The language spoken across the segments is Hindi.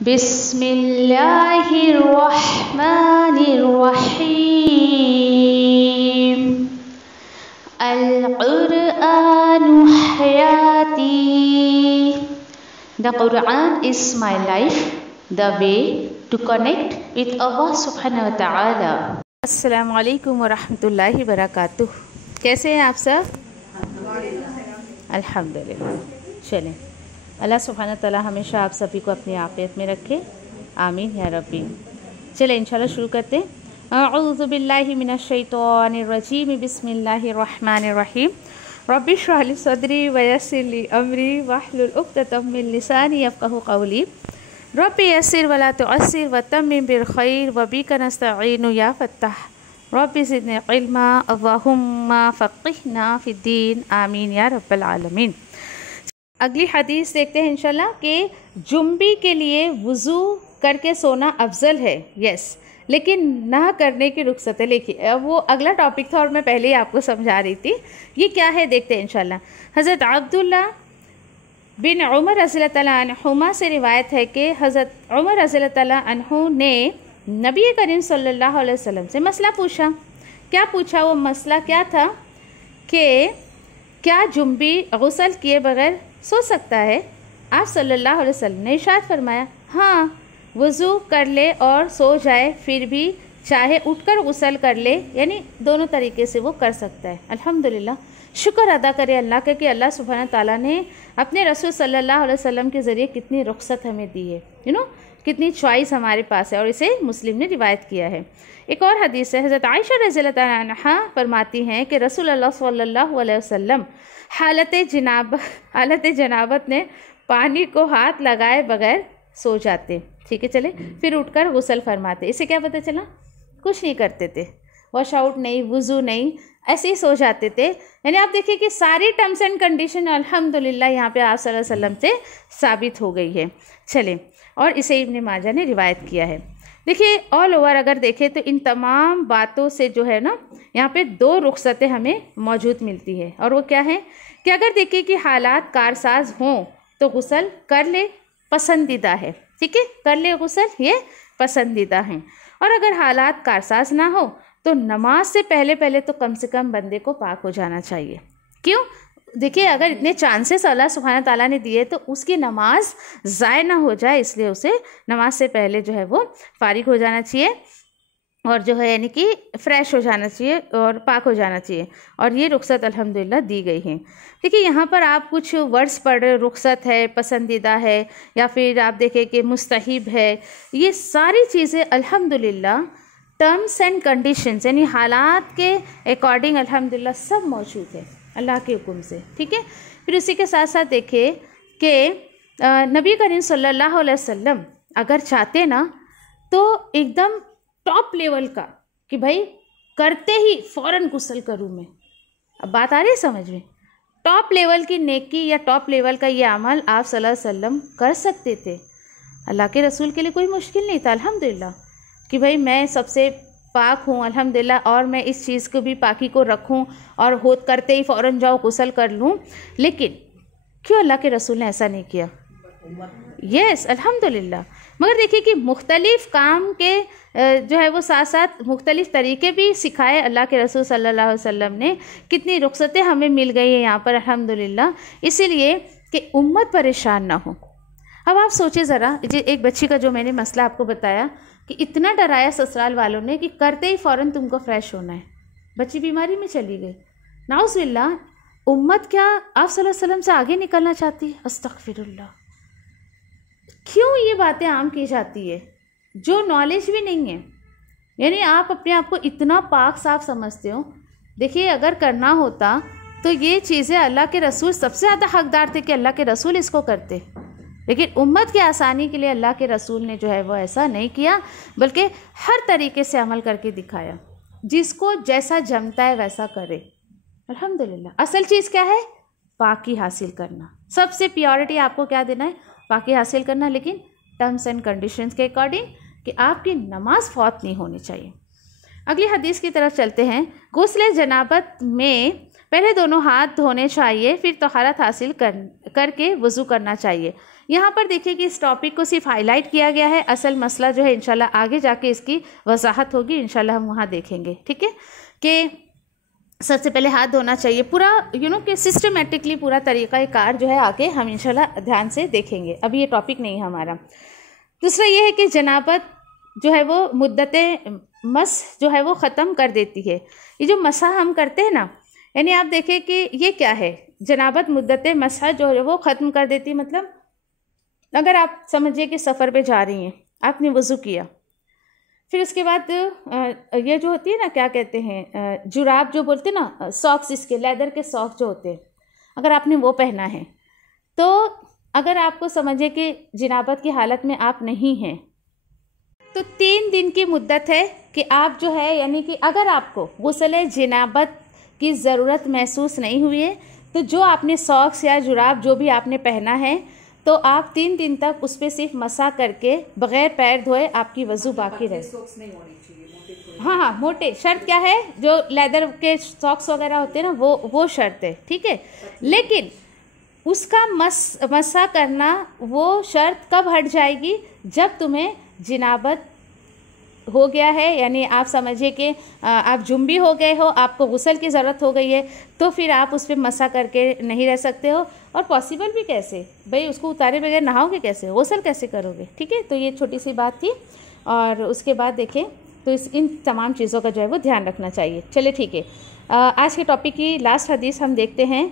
बिस्मिल्लाहिर्रहमानिर्रहीम। अल-कुरआनु हयाती। The Quran is my life, the way to connect with Allah subhanahu wa ta'ala। अस्सलामु अलैकुम व रहमतुल्लाहि व बरकातुह। कैसे हैं आप सब? अल्हम्दुलिल्लाह। चलें, अल्लाह सुब्हानहू व तआला हमेशा आप सभी को अपनी आफियत में रखे, आमीन या रब्बी। चलें इंशाल्लाह शुरू करते हैं। अऊज़ु बिल्लाहि मिनश शैतानिर रजीम, बिस्मिल्लाहिर रहमानिर रहीम। रब्बि इश्रह ली सदरी व यस्सिर ली अमरी वहलुल उक़दतम मिन लिसानी यफ़क़हू क़ौली। रब्बि यस्सिर व ला तुअस्सिर व तम्मिम बिल खैर व बिका नस्तईनु या फ़त्ताह। रब्बि ज़िदनी इल्मा अल्लाहुम्मा फ़क़्हिना फ़िद्दीन, आमीन या रब्बल आलमीन। अगली हदीस देखते हैं इंशाल्लाह कि जुम्बी के लिए वुज़ू करके सोना अफजल है, यस, लेकिन ना करने की रुख्सत है। देखिए वो अगला टॉपिक था और मैं पहले ही आपको समझा रही थी। ये क्या है देखते हैं इंशाल्लाह। हज़रत अब्दुल्ला बिन उमर रज़ियल्लाहु तआला अन्हुमा से रिवायत है कि हज़रत उमर रज़ियल्लाहु तआला अन्हु ने नबी करीम सल्लल्लाहु अलैहि वसल्लम से मसला पूछा। क्या पूछा? वो मसला क्या था कि क्या जुम्बी गुस्ल किए बगैर सो सकता है? आप सल्लल्लाहु अलैहि वसल्लम ने इरशाद फरमाया, हाँ, वज़ू कर ले और सो जाए, फिर भी चाहे उठकर गुस्ल कर ले, यानी दोनों तरीके से वो कर सकता है। अल्हम्दुलिल्लाह, शुक्र अदा करें अल्लाह का कि अल्लाह सुब्हानहू तआला ने अपने रसूल सल्लल्लाहु अलैहि वसल्लम के ज़रिए कितनी रुख्सत हमें दी है, कितनी चॉइस हमारे पास है, और इसे मुस्लिम ने रिवायत किया है। एक और हदीस है, हज़रत आयशा रज़ियल्लाहु अन्हा फरमाती हैं कि रसूल अल्लाह सल्लल्लाहु अलैहि वसल्लम हालत जनाबत ने पानी को हाथ लगाए बगैर सो जाते। ठीक है, चले, फिर उठकर गुस्ल फरमाते। इससे क्या पता चला? कुछ नहीं करते थे, वॉश आउट नहीं, वुज़ू नहीं, ऐसे ही सो जाते थे। यानी आप देखिए कि सारी टर्म्स एंड कंडीशन अल्हम्दुलिल्लाह यहाँ पे आप सल्लल्लाहु अलैहि वसल्लम से साबित हो गई है। चलें, और इसे इब्न माजा ने रिवायत किया है। देखिए ऑल ओवर अगर देखें तो इन तमाम बातों से जो है ना, यहाँ पे दो रुख्सतें हमें मौजूद मिलती है, और वो क्या है कि अगर देखें कि हालात कारसाज हों तो गुस्ल कर ले, पसंदीदा है। ठीक है, कर ले गुस्ल, ये पसंदीदा हैं। और अगर हालात कारसाज ना हो तो नमाज से पहले तो कम से कम बंदे को पाक हो जाना चाहिए। क्यों? देखिए अगर इतने चांसेस अल्लाह सुब्हानहू तआला ने दिए तो उसकी नमाज ज़ाय ना हो जाए, इसलिए उसे नमाज से पहले जो है वो फारिग हो जाना चाहिए, और जो है यानी कि फ़्रेश हो जाना चाहिए और पाक हो जाना चाहिए। और ये रुख्सत अल्हम्दुलिल्लाह दी गई है। देखिए यहाँ पर आप कुछ वर्ड्स पढ़ रहे, रुख्सत है, पसंदीदा है, या फिर आप देखें कि मुस्तहिब है, ये सारी चीज़ें अल्हम्दुलिल्लाह टर्म्स एंड कंडीशंस यानी हालात के अकॉर्डिंग अल्हम्दुलिल्लाह सब मौजूद है अल्लाह के हुक्म से। ठीक है, फिर उसी के साथ साथ देखें कि नबी करीम सल्लल्लाहु अलैहि वसल्लम अगर चाहते ना तो एकदम टॉप लेवल का कि भाई करते ही फ़ौरन गुस्ल करूँ मैं। अब बात आ रही है समझ में? टॉप लेवल की नेकी या टॉप लेवल का ये अमल आप सल्लल्लाहु अलैहि वसल्लम कर सकते थे। अल्लाह के रसूल के लिए कोई मुश्किल नहीं था अल्हम्दुलिल्लाह कि भाई मैं सबसे पाक हूँ अल्हम्दुलिल्लाह, और मैं इस चीज़ को भी पाकी को रखूँ और होत करते ही फ़ौरन जाओ गुस्ल कर लूँ। लेकिन क्यों अल्लाह के रसूल ने ऐसा नहीं किया? यस, अल्हम्दुलिल्लाह। मगर देखिए कि मुख्तलिफ़ काम के जो है वो साथ साथ मुख्तलिफ़ तरीके भी सिखाए अल्लाह के रसूल सल्लल्लाहु अलैहि वसल्लम ने। कितनी रुख्सतें हमें मिल गई हैं यहाँ पर अल्हम्दुलिल्लाह, इसीलिए कि उम्मत परेशान ना हो। अब आप सोचिए ज़रा, एक बच्ची का जो मैंने मसला आपको बताया कि इतना डराया ससुराल वालों ने कि करते ही फ़ौरन तुमको फ़्रेश होना है, बच्ची बीमारी में चली गई। नाउज़ुबिल्लाह, उम्मत क्या आप सल्लल्लाहु अलैहि वसल्लम से आगे निकलना चाहती है? अस्तग़फिरुल्लाह, क्यों ये बातें आम की जाती है जो नॉलेज भी नहीं है? यानी आप अपने आप को इतना पाक साफ समझते हो। देखिए अगर करना होता तो ये चीज़ें अल्लाह के रसूल सबसे ज़्यादा हकदार थे कि अल्लाह के रसूल इसको करते, लेकिन उम्मत की आसानी के लिए अल्लाह के रसूल ने जो है वो ऐसा नहीं किया, बल्कि हर तरीके से अमल करके दिखाया। जिसको जैसा जमता है वैसा करे। अल्हम्दुलिल्लाह, असल चीज़ क्या है? पाकी हासिल करना। सबसे प्योरिटी आपको क्या देना है? पाकी हासिल करना, लेकिन टर्म्स एंड कंडीशंस के अकॉर्डिंग कि आपकी नमाज फौत नहीं होनी चाहिए। अगली हदीस की तरफ चलते हैं। गुस्ल जनाबत में पहले दोनों हाथ धोने चाहिए, फिर तहारत हासिल करके वज़ू करना चाहिए। यहाँ पर देखिए कि इस टॉपिक को सिर्फ हाईलाइट किया गया है, असल मसला जो है इंशाल्लाह आगे जाके इसकी वजाहत होगी, इंशाल्लाह हम वहाँ देखेंगे। ठीक है, कि सबसे पहले हाथ धोना चाहिए, पूरा कि सिस्टमेटिकली पूरा तरीक़ा कार जो है आगे हम इंशाल्लाह ध्यान से देखेंगे, अभी ये टॉपिक नहीं है हमारा। दूसरा ये है कि जनाबत जो है वो मुद्दत मस जो है वो ख़त्म कर देती है। ये जो मसा हम करते हैं ना, यानी आप देखें कि ये क्या है, जनाबत मुद्दत मसा जो है वो ख़त्म कर देती है। मतलब अगर आप समझिए कि सफ़र पे जा रही हैं, आपने वज़ू किया, फिर उसके बाद ये जो होती है ना, क्या कहते हैं, जुराब जो बोलते हैं ना, सॉक्स, इसके लेदर के सॉक्स जो होते हैं, अगर आपने वो पहना है, तो अगर आपको समझिए कि जनाबत की हालत में आप नहीं हैं, तो 3 दिन की मुद्दत है कि आप जो है, यानी कि अगर आपको गुस्ल जनाबत की ज़रूरत महसूस नहीं हुई है, तो जो आपने सॉक्स या जुराब जो भी आपने पहना है, तो आप 3 दिन तक उस पर सिर्फ मसा करके बग़ैर पैर धोए आपकी वज़ू बाकी रहे। हाँ, मोटे। शर्त क्या है, जो लेदर के सॉक्स वगैरह होते हैं ना, वो शर्त है। ठीक है, लेकिन उसका मसा करना वो शर्त कब हट जाएगी, जब तुम्हें जनाबत हो गया है, यानी आप समझिए कि आप जुम्बी हो गए हो, आपको गुस्ल की ज़रूरत हो गई है, तो फिर आप उस पर मसा करके नहीं रह सकते हो। और पॉसिबल भी कैसे भाई, उसको उतारे बगैर नहाओगे कैसे, गुस्ल कैसे करोगे। ठीक है, तो ये छोटी सी बात थी। और उसके बाद देखें तो इन तमाम चीज़ों का जो है वो ध्यान रखना चाहिए। चलिए ठीक है, आज के टॉपिक की लास्ट हदीस हम देखते हैं।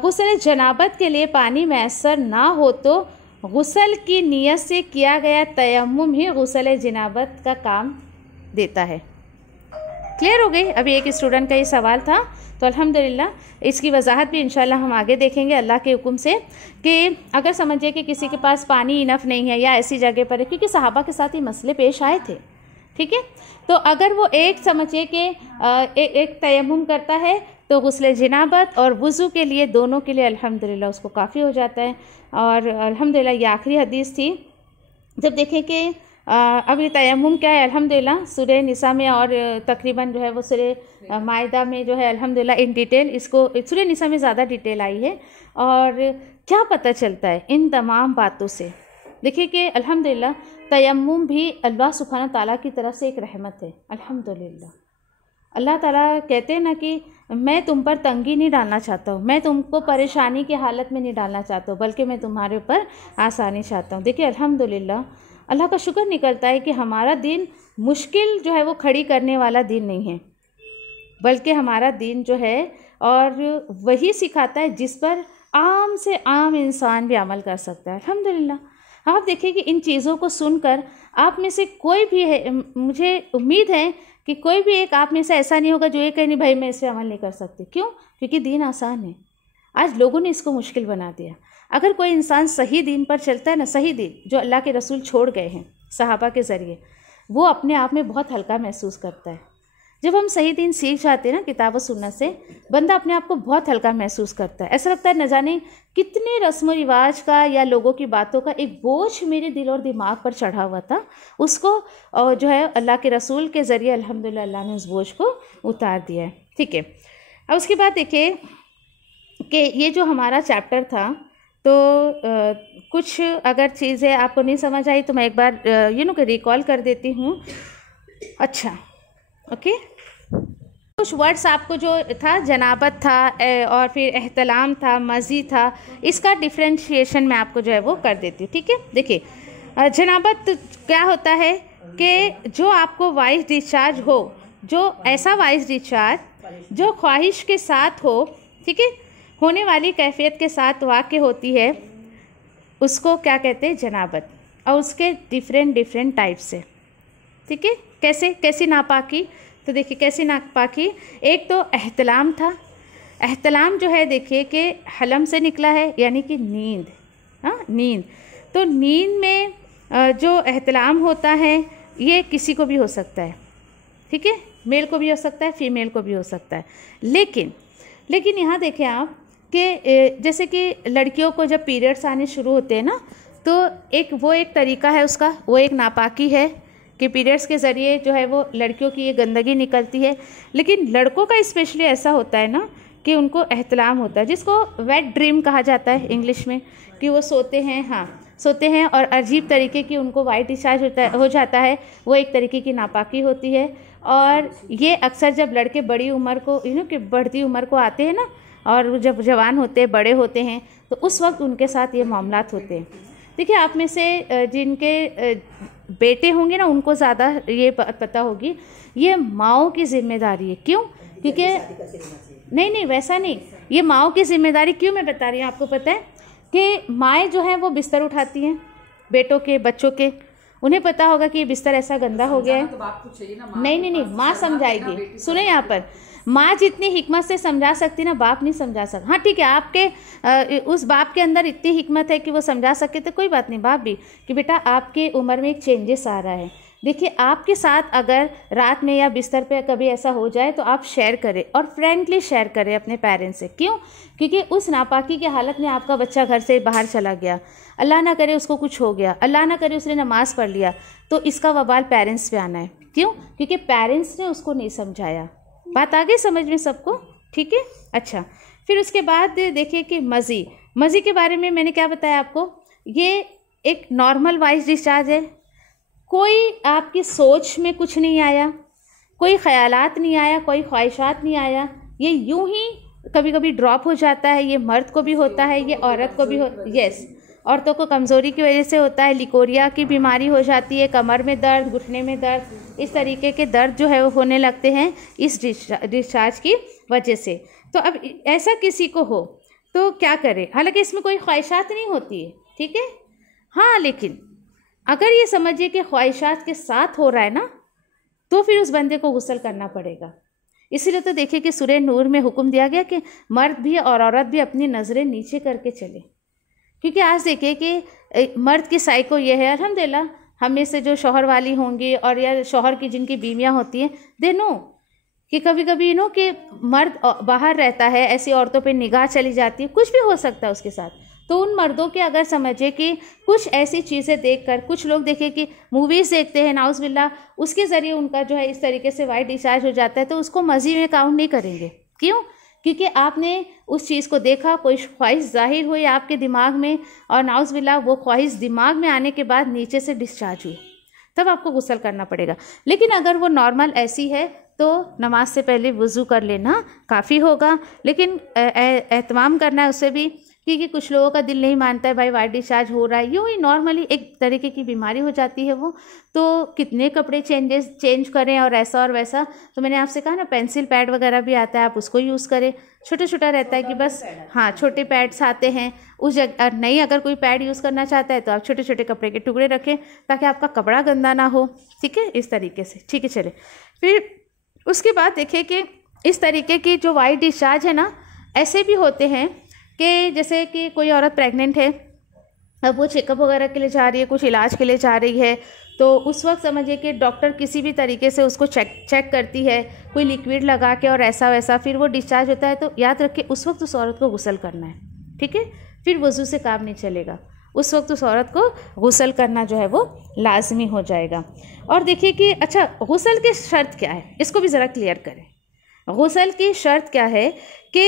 गुस्ल जनाबत के लिए पानी मैसर ना हो तो गुस्ल की नीयत से किया गया तयम्मुम ही गुस्ल जनाबत का काम देता है। क्लियर हो गई। अभी एक स्टूडेंट का ये सवाल था, तो अल्हम्दुलिल्लाह इसकी वजाहत भी इंशाल्लाह हम आगे देखेंगे अल्लाह के हुक्म से, कि अगर समझिए कि किसी के पास पानी इनफ नहीं है या ऐसी जगह पर है, क्योंकि सहाबा के साथ ये मसले पेश आए थे। ठीक है, तो अगर वो एक समझिए कि एक तयम्मुम करता है, तो गुस्ल जनाबत और वज़ू के लिए, दोनों के लिए अल्हम्दुलिल्लाह उसको काफ़ी हो जाता है। और अल्हम्दुलिल्लाह ये आखिरी हदीस थी। जब देखें कि अब ये तयम्मुम क्या है, अल्हम्दुलिल्लाह सूरह निसा में और तकरीबन जो है वो सूरह माइदा में जो है अल्हम्दुलिल्लाह इन डिटेल, इसको सूरह निसा में ज़्यादा डिटेल आई है। और क्या पता चलता है इन तमाम बातों से, देखिए कि अल्हम्दुलिल्लाह तयम्मुम भी अल्लाह सुब्हानहू ताला की तरफ से एक रहमत है। अल्हम्दुलिल्लाह अल्लाह ताला कहते हैं ना कि मैं तुम पर तंगी नहीं डालना चाहता हूँ, मैं तुमको परेशानी की हालत में नहीं डालना चाहता हूँ, बल्कि मैं तुम्हारे ऊपर आसानी चाहता हूँ। देखिए अल्हम्दुलिल्लाह अल्लाह का शुक्र निकलता है कि हमारा दिन मुश्किल जो है वो खड़ी करने वाला दिन नहीं है, बल्कि हमारा दिन जो है और वही सिखाता है जिस पर आम से आम इंसान भी अमल कर सकता है। अल्हम्दुलिल्लाह आप देखिए कि इन चीज़ों को सुनकर आप में से कोई भी है, मुझे उम्मीद है कि कोई भी एक आप में से ऐसा नहीं होगा जो ये कहे नहीं भाई मैं इस पर अमल नहीं कर सकती। क्यों? क्योंकि दीन आसान है। आज लोगों ने इसको मुश्किल बना दिया। अगर कोई इंसान सही दीन पर चलता है ना, सही दीन जो अल्लाह के रसूल छोड़ गए हैं सहाबा के ज़रिए, वो अपने आप में बहुत हल्का महसूस करता है। जब हम सही दीन सीख जाते हैं ना किताब व सुन्नत से, बंदा अपने आप को बहुत हल्का महसूस करता है। ऐसा लगता है न जाने कितने रस्म व रिवाज का या लोगों की बातों का एक बोझ मेरे दिल और दिमाग पर चढ़ा हुआ था, उसको जो है अल्लाह के रसूल के ज़रिए अल्हम्दुलिल्लाह अल्लाह ने उस बोझ को उतार दिया है। ठीक है, अब उसके बाद देखिए कि ये जो हमारा चैप्टर था, तो कुछ अगर चीज़ें आपको नहीं समझ आई तो मैं एक बार कि रिकॉल कर देती हूँ। अच्छा, ओके, कुछ वर्ड्स आपको जो था, जनाबत था और फिर एहतलाम था, मज़ी था, इसका डिफ्रेंशिएशन मैं आपको जो है वो कर देती हूँ। ठीक है, देखिए जनाबत क्या होता है कि जो आपको वाइस डिस्चार्ज हो, जो ऐसा वाइस डिस्चार्ज जो ख्वाहिश के साथ हो, ठीक है, होने वाली कैफियत के साथ वाक़ होती है, उसको क्या कहते हैं? जनाबत। और उसके डिफरेंट टाइप्स है। ठीक है, कैसी नापाकी? तो देखिए कैसी नापाकी, एक तो एहतलाम था। एहतलाम जो है देखिए कि हलम से निकला है, यानी कि नींद। हाँ, नींद। तो नींद में जो एहतलाम होता है ये किसी को भी हो सकता है। ठीक है, मेल को भी हो सकता है, फीमेल को भी हो सकता है। लेकिन यहाँ देखें आप कि जैसे कि लड़कियों को जब पीरियड्स आने शुरू होते हैं ना, तो वो एक तरीका है उसका, वो एक नापाकी है कि पीरियड्स के ज़रिए जो है वो लड़कियों की ये गंदगी निकलती है। लेकिन लड़कों का स्पेशली ऐसा होता है ना कि उनको एहतलाम होता है, जिसको वेट ड्रीम कहा जाता है इंग्लिश में, कि वो सोते हैं। हाँ, सोते हैं और अजीब तरीके की उनको वाइट डिस्चार्ज हो जाता है, वो एक तरीके की नापाकी होती है। और ये अक्सर जब लड़के बड़ी उम्र को कि बढ़ती उम्र को आते हैं ना, और वो जब जवान होते हैं, बड़े होते हैं, तो उस वक्त उनके साथ ये मामलात होते हैं। देखिए, आप में से जिनके बेटे होंगे ना, उनको ज़्यादा ये पता होगी, ये माँओं की जिम्मेदारी है। क्यों? क्योंकि नहीं वैसा नहीं, ये माँओं की जिम्मेदारी क्यों मैं बता रही हूँ आपको पता है कि माएँ जो हैं वो बिस्तर उठाती हैं बेटों के, बच्चों के। उन्हें पता होगा कि ये बिस्तर ऐसा गंदा हो गया है। तो नहीं, माँ समझाएगी। सुने, यहाँ पर माँ जितनी हिकमत से समझा सकती ना, बाप नहीं समझा सकता। हाँ ठीक है, आपके उस बाप के अंदर इतनी हिकमत है कि वो समझा सके तो कोई बात नहीं, बाप भी, कि बेटा आपके उम्र में एक चेंजेस आ रहा है। देखिए, आपके साथ अगर रात में या बिस्तर पे कभी ऐसा हो जाए तो आप शेयर करें, और फ्रेंकली शेयर करें अपने पेरेंट्स से। क्यों? क्योंकि उस नापाकी की हालत में आपका बच्चा घर से बाहर चला गया, अल्लाह ना करे उसको कुछ हो गया, अल्लाह ना करे उसने नमाज़ पढ़ लिया, तो इसका वबाल पेरेंट्स पे आना है। क्यों? क्योंकि पेरेंट्स ने उसको नहीं समझाया। बात आ गई समझ में सबको? ठीक है, अच्छा। फिर उसके बाद देखिए कि मज़ी के बारे में मैंने क्या बताया आपको, ये एक नॉर्मल वाइज डिस्चार्ज है। कोई आपकी सोच में कुछ नहीं आया, कोई ख्यालात नहीं आया, कोई ख्वाहिशात नहीं आया, ये यूं ही कभी कभी ड्रॉप हो जाता है। ये मर्द को भी होता है, ये औरत को भी यस, औरतों को कमज़ोरी की वजह से होता है, लिकोरिया की बीमारी हो जाती है, कमर में दर्द, घुटने में दर्द, इस तरीके के दर्द जो है वो होने लगते हैं इस डिस्चार्ज की वजह से। तो अब ऐसा किसी को हो तो क्या करें? हालांकि इसमें कोई ख्वाहिशात नहीं होती है, ठीक है। हाँ, लेकिन अगर ये समझिए कि ख्वाहिशात के साथ हो रहा है ना, तो फिर उस बंदे को गुस्ल करना पड़ेगा। इसीलिए तो देखिए कि सूरह नूर में हुक्म दिया गया कि मर्द भी और औरत भी अपनी नज़रें नीचे करके चले। क्योंकि आज देखिए कि मर्द की साइको ये है, अल्हम्दुलिल्लाह हम में से जो शौहर वाली होंगी और या शौहर की जिनकी बीवियाँ होती हैं, दे नो कि कभी कभी कि मर्द बाहर रहता है, ऐसी औरतों पे निगाह चली जाती है, कुछ भी हो सकता है उसके साथ। तो उन मर्दों के अगर समझे कि कुछ ऐसी चीज़ें देखकर, कुछ लोग देखें कि मूवीज़ देखते हैं नाउज़ुबिल्लाह, उसके ज़रिए उनका जो है इस तरीके से वाइट डिस्चार्ज हो जाता है, तो उसको मज़ी में काउंट नहीं करेंगे। क्यों? क्योंकि आपने उस चीज़ को देखा, कोई ख्वाहिश जाहिर हुई आपके दिमाग में, और नाउज़ुबिल्लाह वो ख्वाहिश दिमाग में आने के बाद नीचे से डिस्चार्ज हुई, तब आपको गुस्ल करना पड़ेगा। लेकिन अगर वो नॉर्मल ऐसी है तो नमाज से पहले वज़ू कर लेना काफ़ी होगा। लेकिन एहतमाम करना है उससे भी, क्योंकि कुछ लोगों का दिल नहीं मानता है भाई वाइट डिस्चार्ज हो रहा है, यूँ ही नॉर्मली एक तरीके की बीमारी हो जाती है वो, तो कितने कपड़े चेंज करें और ऐसा और वैसा। तो मैंने आपसे कहा ना, पेंसिल पैड वगैरह भी आता है, आप उसको यूज़ करें। छोटा छोटा रहता है कि बस, हाँ छोटे पैड्स आते हैं उस जगह। नहीं, अगर कोई पैड यूज़ करना चाहता है तो आप छोटे छोटे कपड़े के टुकड़े रखें ताकि आपका कपड़ा गंदा ना हो, ठीक है, इस तरीके से। ठीक है, चले। फिर उसके बाद देखिए कि इस तरीके की जो वाइट डिस्चार्ज है ना, ऐसे भी होते हैं कि जैसे कि कोई औरत प्रेग्नेंट है, अब वो चेकअप वगैरह के लिए जा रही है, कुछ इलाज के लिए जा रही है, तो उस वक्त समझिए कि डॉक्टर किसी भी तरीके से उसको चेक करती है, कोई लिक्विड लगा के और ऐसा वैसा, फिर वो डिस्चार्ज होता है। तो याद रखिए उस वक्त उस औरत को गुस्ल करना है, ठीक है। फिर वज़ू से काम नहीं चलेगा, उस वक्त उस औरत को गुस्ल करना जो है वो लाजमी हो जाएगा। और देखिए कि अच्छा, गुस्ल की शर्त क्या है, इसको भी ज़रा क्लियर करें। गुस्ल की शर्त क्या है कि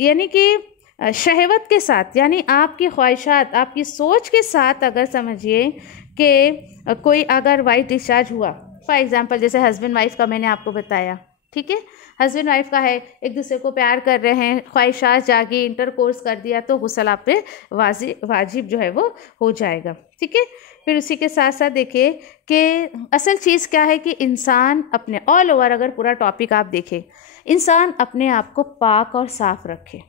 यानी कि शहवत के साथ, यानी आपकी ख्वाहिशात, आपकी सोच के साथ अगर समझिए कि कोई अगर वाइट डिस्चार्ज हुआ, फॉर एग्ज़ाम्पल जैसे हस्बैंड वाइफ का मैंने आपको बताया, ठीक है, हस्बैंड वाइफ का है, एक दूसरे को प्यार कर रहे हैं, ख्वाहिशात जागी, इंटरकोर्स कर दिया, तो गुस्ल आप पे वाजिब जो है वो हो जाएगा, ठीक है। फिर उसी के साथ साथ देखिए कि असल चीज़ क्या है कि इंसान अपने ऑल ओवर, अगर पूरा टॉपिक आप देखें, इंसान अपने आप को पाक और साफ़ रखे,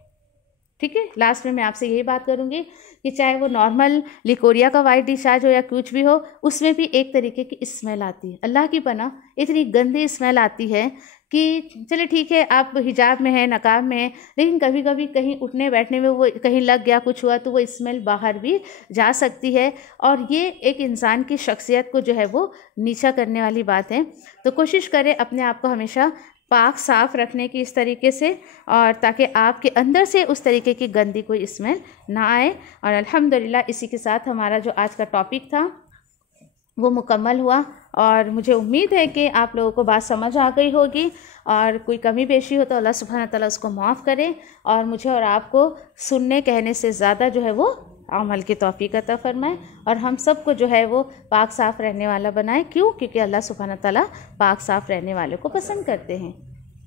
ठीक है। लास्ट में मैं आपसे यही बात करूँगी कि चाहे वो नॉर्मल लिकोरिया का वाइट डिस्चार्ज हो या कुछ भी हो, उसमें भी एक तरीके की स्मेल आती है, अल्लाह की पनाह, इतनी गंदी स्मेल आती है कि चले ठीक है आप हिजाब में हैं, नकाब में हैं, लेकिन कभी कभी कहीं उठने बैठने में वो कहीं लग गया, कुछ हुआ, तो वो स्मेल बाहर भी जा सकती है, और ये एक इंसान की शख्सियत को जो है वो नीचा करने वाली बात है। तो कोशिश करें अपने आप को हमेशा पाक साफ़ रखने की इस तरीके से, और ताकि आपके अंदर से उस तरीके की गंदी कोई स्मेल ना आए। और अल्हम्दुलिल्लाह इसी के साथ हमारा जो आज का टॉपिक था वो मुकम्मल हुआ, और मुझे उम्मीद है कि आप लोगों को बात समझ आ गई होगी, और कोई कमी पेशी हो तो अल्लाह सुब्हानहू व तआला उसको माफ़ करे, और मुझे और आपको सुनने कहने से ज़्यादा जो है वो अमल की तौफीक अता फरमाए और हम सब को जो है वो पाक साफ़ रहने वाला बनाए। क्यों? क्योंकि अल्लाह सुब्हानहू व तआला पाक साफ़ रहने वाले को पसंद करते हैं।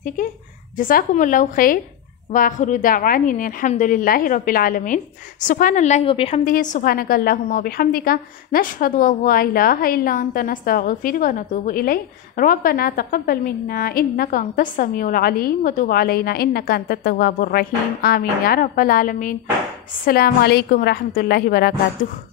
ठीक है, जज़ाकुमुल्लाहु खैर व आखिरु दावाना अल्हम्दुलिल्लाहि रब्बिल आलमीन। सुब्हानल्लाहि व बिहम्दिहि सुब्हानका अल्लाहुम्मा व बिहम्दिका नशहदु अल्ला इलाहा इल्ला अंता नस्तगफिरुका व नतूबु इलैक रब्बना तक़ब्बल मिन्ना इन्नका अंतस समीउल अलीम व तुब अलैना इन्नका अंतत तव्वाबुर रहीम। आमीन या रब्बल आलमीन। अस्सलामु अलैकुम रहमतुल्लाहि व बरकातुहू।